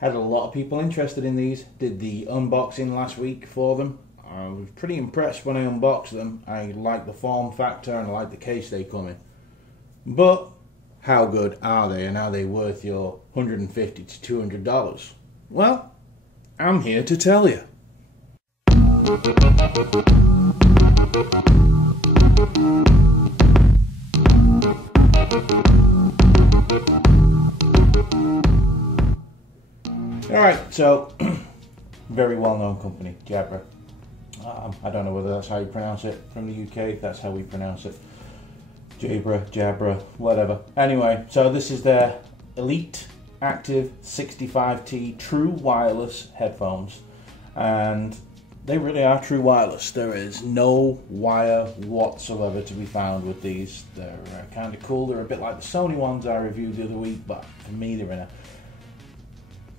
Had a lot of people interested in these. Did the unboxing last week for them. I was pretty impressed when I unboxed them. I like the form factor and I like the case they come in. But how good are they, and are they worth your $150 to $200? Well, I'm here to tell you. Alright, so very well-known company, Jabra. I don't know whether that's how you pronounce it from the UK. That's how we pronounce it. Jabra, whatever. Anyway, so this is their Elite Active 65T True Wireless headphones, and they really are true wireless. There is no wire whatsoever to be found with these. They're kind of cool. They're a bit like the Sony ones I reviewed the other week, but for me they're in a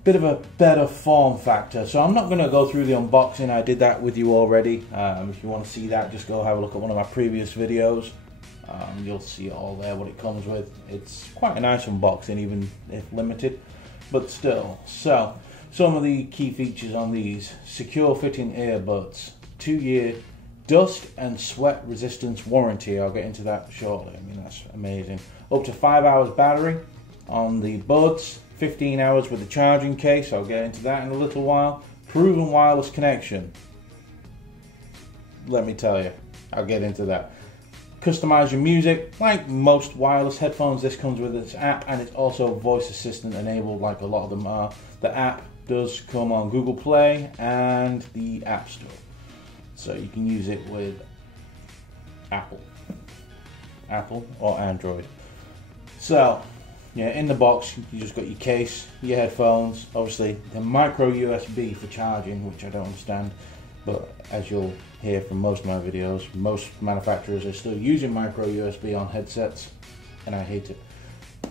bit of a better form factor. So I'm not going to go through the unboxing. I did that with you already. If you want to see that, just go have a look at one of my previous videos. You'll see it all there, what it comes with. It's quite a nice unboxing, even if limited, but still. So some of the key features on these: secure fitting earbuds, 2-year dust and sweat resistance warranty. I'll get into that shortly. I mean, that's amazing. Up to 5 hours battery on the buds, 15 hours with the charging case. I'll get into that in a little while. Proven wireless connection. Let me tell you, I'll get into that. Customize your music. Like most wireless headphones, this comes with its app, and it's also voice assistant enabled, like a lot of them are. The app does come on Google Play and the App Store, so you can use it with Apple or Android. So yeah, in the box you just got your case, your headphones, obviously the micro USB for charging, which I don't understand, but as you'll hear from most of my videos, most manufacturers are still using micro USB on headsets, and I hate it.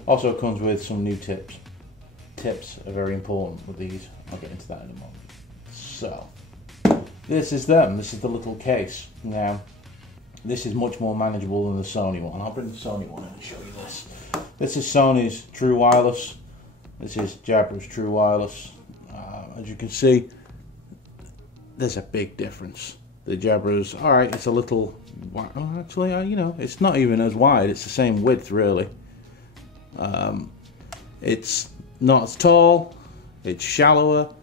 Also comes with some new tips. Tips are very important with these. I'll get into that in a moment. So this is them. This is the little case. Now this is much more manageable than the Sony one. I'll bring the Sony one in and show you this. This is Sony's True Wireless. This is Jabra's True Wireless. As you can see, there's a big difference. The Jabra's, alright, it's a little, actually, you know, it's not even as wide. It's the same width, really. It's not as tall. It's shallower.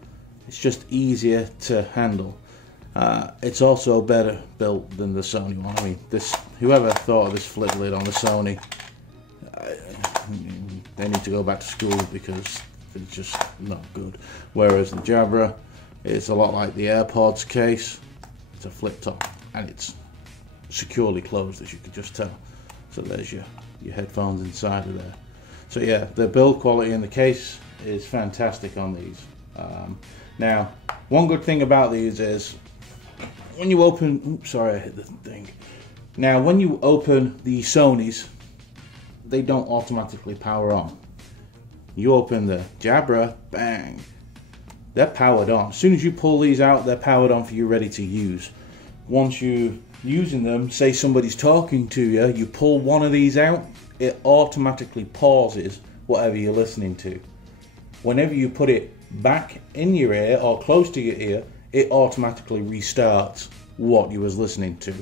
It's just easier to handle. It's also better built than the Sony one. I mean, whoever thought of this flip lid on the Sony, they need to go back to school, because it's just not good. Whereas the Jabra, it's a lot like the AirPods case. It's a flip top, and it's securely closed, as you can just tell. So there's your headphones inside of there. So yeah, the build quality in the case is fantastic on these. Now, one good thing about these is when you open, oops, sorry, I hit the thing. Now, when you open the Sonys, they don't automatically power on. You open the Jabra, bang, they're powered on. As soon as you pull these out, they're powered on for you, ready to use. Once you're using them, say somebody's talking to you, you pull one of these out, it automatically pauses whatever you're listening to. Whenever you put it back in your ear or close to your ear, it automatically restarts what you was listening to.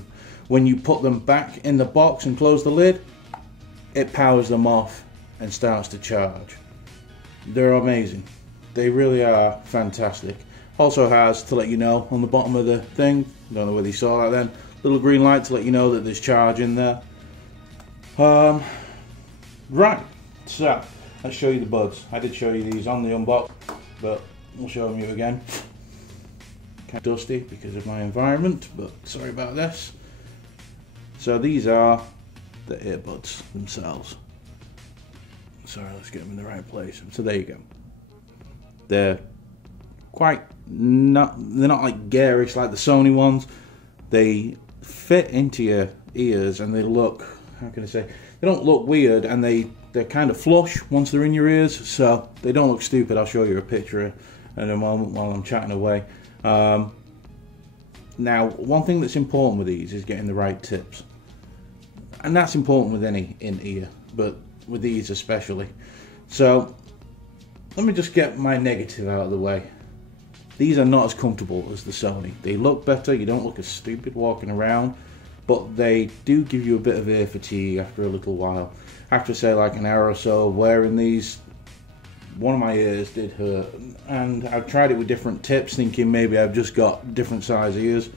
When you put them back in the box and close the lid, it powers them off and starts to charge. They're amazing. They really are fantastic. Also has, to let you know, on the bottom of the thing, don't know whether you saw that then, little green light to let you know that there's charge in there. Right, so let's show you the buds. I did show you these on the unbox, but we'll show them you again. Kind of dusty because of my environment, but sorry about this. So these are the earbuds themselves. Sorry, let's get them in the right place. So there you go. They're they're not like garish like the Sony ones. They fit into your ears, and they look, how can I say, they don't look weird, and they're kind of flush once they're in your ears, so they don't look stupid. I'll show you a picture in a moment while I'm chatting away. Now, one thing that's important with these is getting the right tips, and that's important with any in-ear, but with these especially. So let me just get my negative out of the way. These are not as comfortable as the Sony. They look better, you don't look as stupid walking around, but they do give you a bit of ear fatigue after a little while. After say like an hour or so of wearing these, one of my ears did hurt, and I've tried it with different tips thinking maybe I've just got different size ears,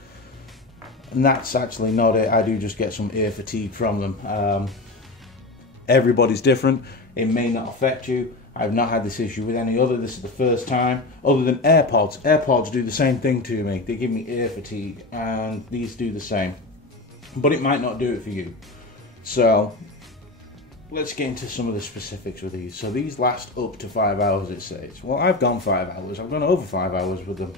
and that's actually not it. I do just get some ear fatigue from them. Everybody's different, it may not affect you. I've not had this issue with any other. This is the first time, other than AirPods. AirPods do the same thing to me. They give me ear fatigue, and these do the same. But it might not do it for you. So, let's get into some of the specifics with these. So these last up to 5 hours, it says. Well, I've gone 5 hours. I've gone over 5 hours with them.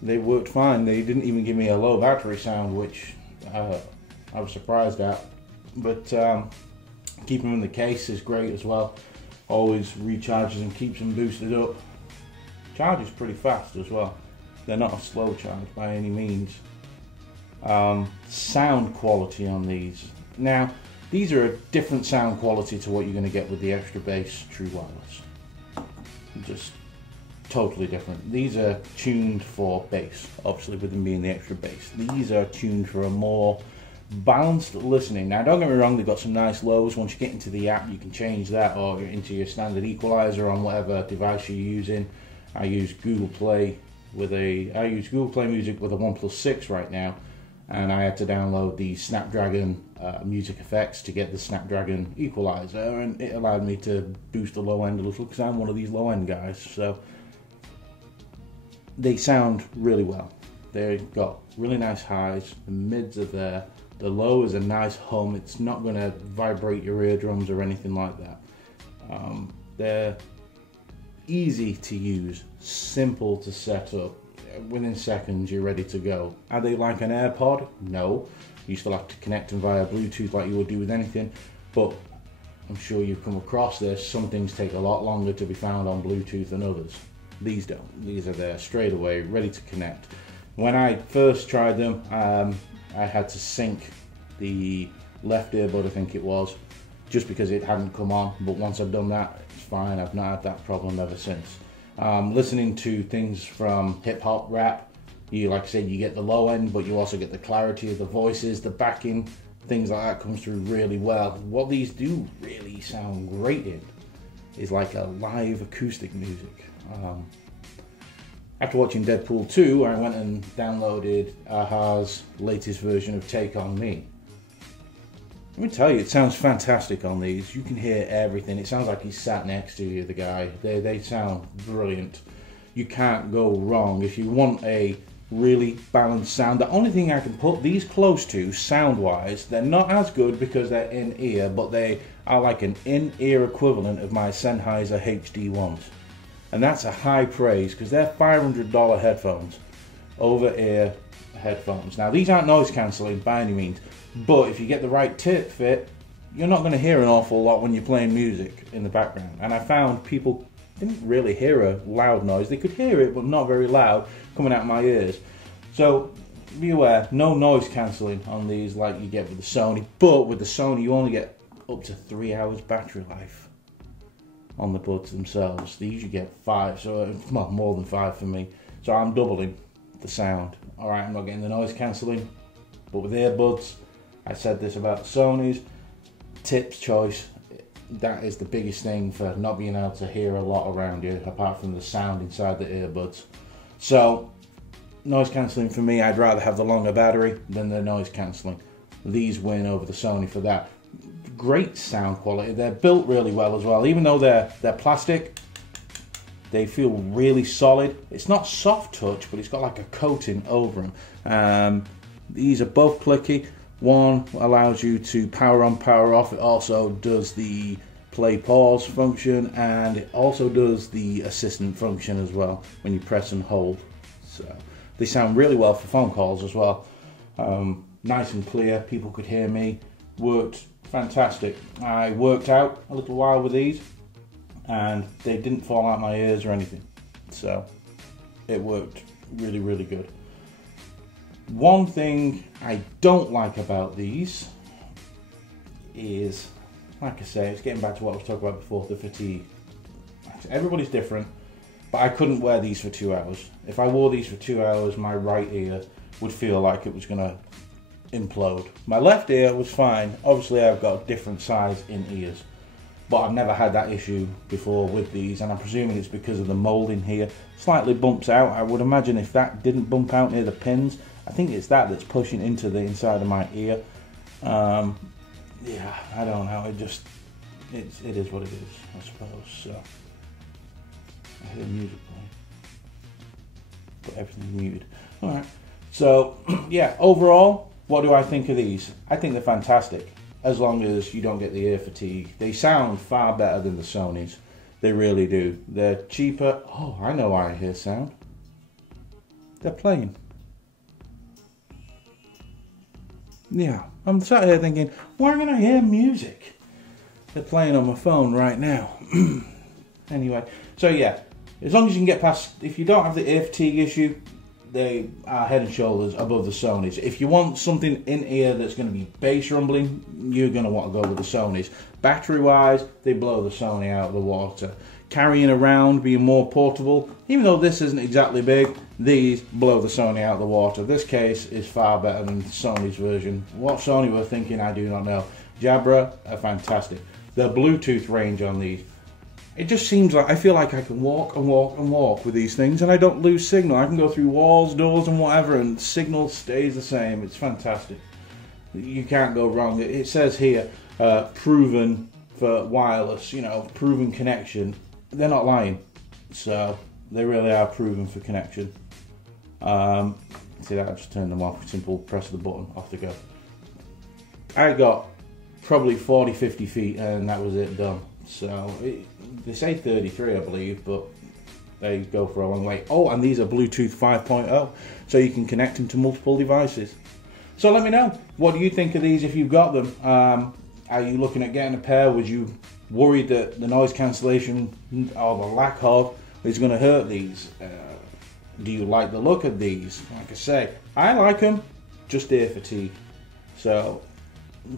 They worked fine. They didn't even give me a low battery sound, which I was surprised at. But keeping them in the case is great as well. Always recharges and keeps them boosted up. Charges pretty fast as well. They're not a slow charge by any means. Sound quality on these. Now, these are a different sound quality to what you're going to get with the extra bass true wireless. Just totally different. These are tuned for bass, obviously with them being the extra bass. These are tuned for a more balanced listening. Now don't get me wrong, they've got some nice lows. Once you get into the app you can change that, or into your standard equalizer on whatever device you're using. I use Google Play Music with a OnePlus 6 right now, and I had to download the Snapdragon music effects to get the Snapdragon equalizer, and it allowed me to boost the low end a little because I'm one of these low end guys. So they sound really well. They've got really nice highs, the mids are there. The low is a nice hum. It's not going to vibrate your eardrums or anything like that. They're easy to use, simple to set up. Within seconds you're ready to go. Are they like an AirPod? No. You still have to connect them via Bluetooth like you would do with anything. But I'm sure you've come across this. Some things take a lot longer to be found on Bluetooth than others. These don't. These are there straight away, ready to connect. When I first tried them, I had to sync the left earbud, I think it was, just because it hadn't come on. But once I've done that, it's fine. I've not had that problem ever since. Listening to things from hip hop, rap, like I said, you get the low end, but you also get the clarity of the voices, the backing, things like that comes through really well. What these do really sound great in is like a live acoustic music. After watching Deadpool 2, I went and downloaded Aha's latest version of Take On Me. Let me tell you, it sounds fantastic on these. You can hear everything. It sounds like he's sat next to you, the guy. They sound brilliant. You can't go wrong. If you want a really balanced sound, the only thing I can put these close to, sound-wise, they're not as good because they're in-ear, but they are like an in-ear equivalent of my Sennheiser HD ones. And that's a high praise because they're $500 headphones, over-ear headphones. Now these aren't noise cancelling by any means, but if you get the right tip fit, you're not going to hear an awful lot when you're playing music in the background. And I found people didn't really hear a loud noise. They could hear it, but not very loud coming out of my ears. So be aware, no noise cancelling on these like you get with the Sony. But with the Sony, you only get up to 3 hours battery life on the buds themselves. These you get 5, so well, more than 5 for me. So I'm doubling the sound. All right, I'm not getting the noise cancelling, but with earbuds, I said this about the Sonys, tip's choice. That is the biggest thing for not being able to hear a lot around you, apart from the sound inside the earbuds. So, noise cancelling for me, I'd rather have the longer battery than the noise cancelling. These win over the Sony for that. Great sound quality. They're built really well as well. Even though they're plastic, they feel really solid. It's not soft touch, but it's got like a coating over them. These are both clicky. One allows you to power on, power off. It also does the play pause function, and it also does the assistant function as well when you press and hold. So they sound really well for phone calls as well. Nice and clear, people could hear me. Worked fantastic. I worked out a little while with these and they didn't fall out my ears or anything, so it worked really, really good. One thing I don't like about these is, like I say, it's getting back to what I was talking about before, the fatigue. Everybody's different, but I couldn't wear these for 2 hours. If I wore these for 2 hours, my right ear would feel like it was gonna implode. My left ear was fine. Obviously I've got a different size in ears, but I've never had that issue before with these, and I'm presuming it's because of the molding here. Slightly bumps out. I would imagine if that didn't bump out near the pins, I think it's that that's pushing into the inside of my ear. Yeah, I don't know. It is what it is, I suppose. So I hear music playing, but everything's muted. All right. So yeah, overall, what do I think of these? I think they're fantastic, as long as you don't get the ear fatigue. They sound far better than the Sonys. They really do. They're cheaper. Oh, I know why I hear sound. They're playing. Yeah, I'm sat here thinking, why can I hear music? They're playing on my phone right now. Anyway, so yeah, as long as you can get past, if you don't have the ear fatigue issue, they are head and shoulders above the Sonys. If you want something in ear that's going to be bass rumbling, you're going to want to go with the Sonys. Battery wise, they blow the Sony out of the water. Carrying around, being more portable, even though this isn't exactly big, these blow the Sony out of the water. This case is far better than Sony's version. What Sony were thinking, I do not know. Jabra are fantastic. The Bluetooth range on these, it just seems like, I feel like I can walk and walk and walk with these things and I don't lose signal. I can go through walls, doors and whatever and signal stays the same. It's fantastic. You can't go wrong. It says here, proven for wireless, you know, proven connection. They're not lying. So they really are proven for connection. See that, I just turned them off. Simple press of the button, off they go. I got probably 40-50 feet and that was it, done. So they say 33 I believe, but they go for a long way. Oh, and these are Bluetooth 5.0, so you can connect them to multiple devices. So let me know, what do you think of these if you've got them? Are you looking at getting a pair? Was you worried that the noise cancellation or the lack of is going to hurt these? Do you like the look of these? Like I say, I like them, just ear fatigue. So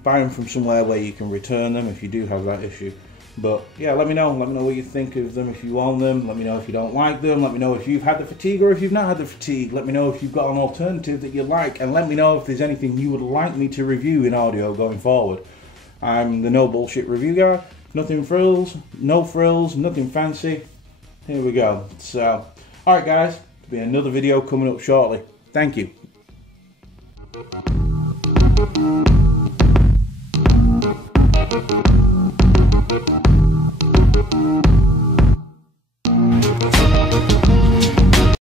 buy them from somewhere where you can return them if you do have that issue. But yeah, let me know what you think of them if you want them. Let me know if you don't like them. Let me know if you've had the fatigue or if you've not had the fatigue. Let me know if you've got an alternative that you like, and let me know if there's anything you would like me to review in audio going forward. I'm the no bullshit review guy. Nothing frills, no frills, nothing fancy. Here we go. So, alright guys, there'll be another video coming up shortly. Thank you.